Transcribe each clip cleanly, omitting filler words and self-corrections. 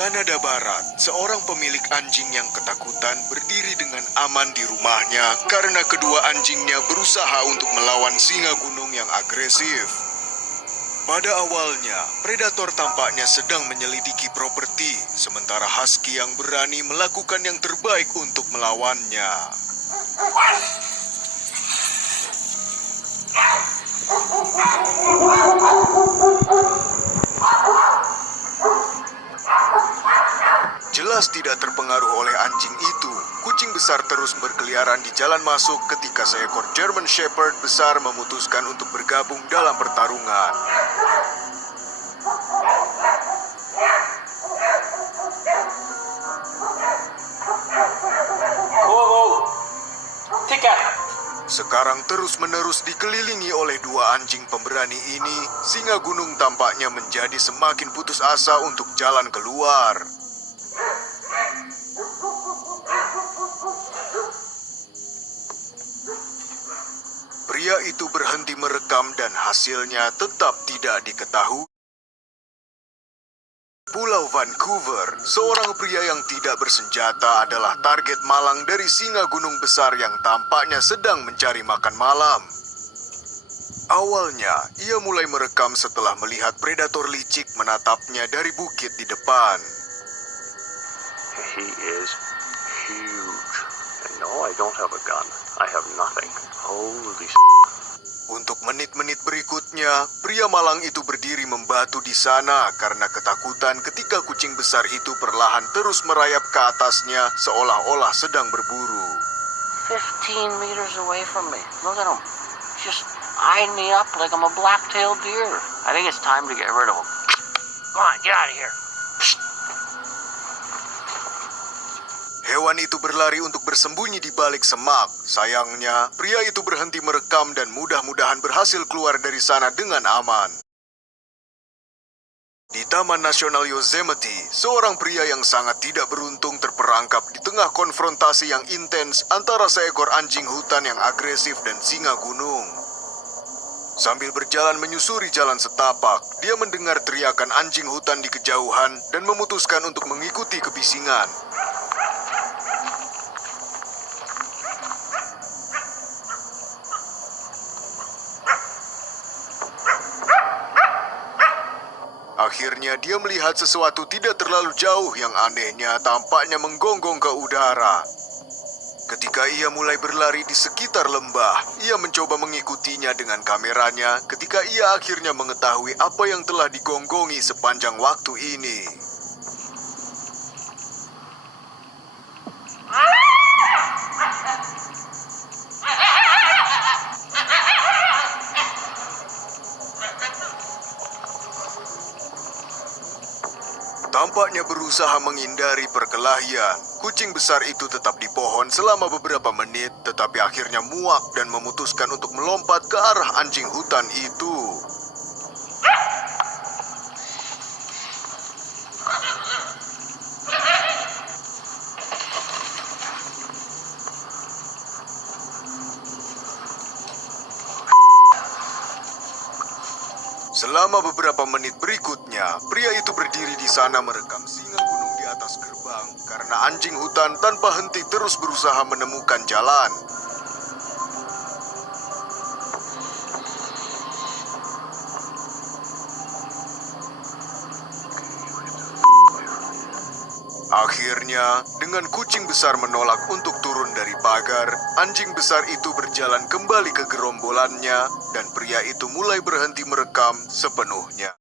Kanada Barat, seorang pemilik anjing yang ketakutan berdiri dengan aman di rumahnya karena kedua anjingnya berusaha untuk melawan singa gunung yang agresif. Pada awalnya, predator tampaknya sedang menyelidiki properti, sementara husky yang berani melakukan yang terbaik untuk melawannya. Jelas tidak terpengaruh oleh anjing itu, kucing besar terus berkeliaran di jalan masuk ketika seekor German Shepherd besar memutuskan untuk bergabung dalam pertarungan. Sekarang terus-menerus dikelilingi oleh dua anjing pemberani ini, singa gunung tampaknya menjadi semakin putus asa untuk jalan keluar. Pria itu berhenti merekam dan hasilnya tetap tidak diketahui. Pulau Vancouver, seorang pria yang tidak bersenjata adalah target malang dari singa gunung besar yang tampaknya sedang mencari makan malam. Awalnya, ia mulai merekam setelah melihat predator licik menatapnya dari bukit di depan. He is huge. And no, I don't have a gun. I have nothing. Holy Untuk menit-menit berikutnya, pria malang itu berdiri membatu di sana karena ketakutan ketika kucing besar itu perlahan terus merayap ke atasnya seolah-olah sedang berburu. 15 meters away from me. Look at him. Just eyeing me up like I'm a black-tailed deer. I think it's time to get rid of him. Come on, get out of here. Hewan itu berlari untuk bersembunyi di balik semak. Sayangnya, pria itu berhenti merekam dan mudah-mudahan berhasil keluar dari sana dengan aman. Di Taman Nasional Yosemite, seorang pria yang sangat tidak beruntung terperangkap di tengah konfrontasi yang intens antara seekor anjing hutan yang agresif dan singa gunung. Sambil berjalan menyusuri jalan setapak, dia mendengar teriakan anjing hutan di kejauhan dan memutuskan untuk mengikuti kebisingan. Akhirnya dia melihat sesuatu tidak terlalu jauh yang anehnya tampaknya menggonggong ke udara. Ketika ia mulai berlari di sekitar lembah, ia mencoba mengikutinya dengan kameranya ketika ia akhirnya mengetahui apa yang telah digonggongi sepanjang waktu ini. Tampaknya berusaha menghindari perkelahian. Kucing besar itu tetap di pohon selama beberapa menit, tetapi akhirnya muak dan memutuskan untuk melompat ke arah anjing hutan itu. Selama beberapa menit berikutnya, pria itu berdiri di sana merekam singa gunung di atas gerbang karena anjing hutan tanpa henti terus berusaha menemukan jalan. Akhirnya, dengan kucing besar menolak untuk turun dari pagar, anjing besar itu berjalan kembali ke gerombolannya dan pria itu mulai berhenti merekam sepenuhnya.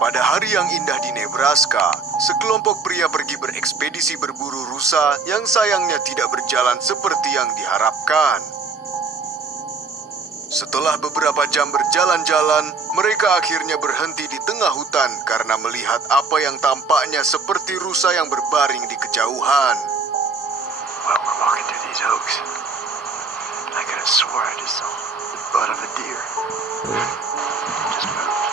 Pada hari yang indah di Nebraska, sekelompok pria pergi berekspedisi berburu rusa yang sayangnya tidak berjalan seperti yang diharapkan. Setelah beberapa jam berjalan-jalan, mereka akhirnya berhenti di tengah hutan karena melihat apa yang tampaknya seperti rusa yang berbaring di kejauhan. Well, we're walking through these oaks. I could have swore I just saw the butt of a deer. Just moved.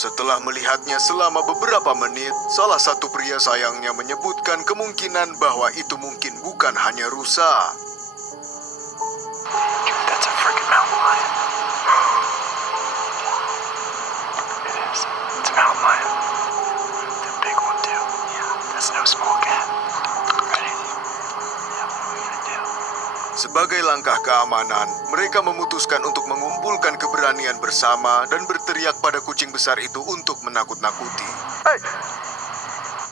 Setelah melihatnya selama beberapa menit, salah satu pria sayangnya menyebutkan kemungkinan bahwa itu mungkin bukan hanya rusa. That's a freaking mountain lion. don't mind. The big one, too. Yeah, that's no small cat. Ready? Yeah, what are we gonna do? Sebagai langkah keamanan, mereka memutuskan untuk mengumpulkan keberanian bersama dan berteriak pada kucing besar itu untuk menakut-nakuti. Hey!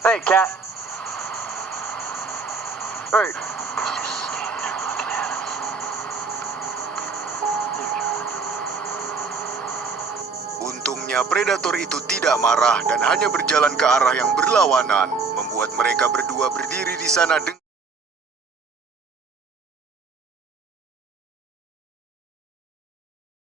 Hey, cat! Hey! Untungnya predator itu tidak marah dan hanya berjalan ke arah yang berlawanan, membuat mereka berdua berdiri di sana dengan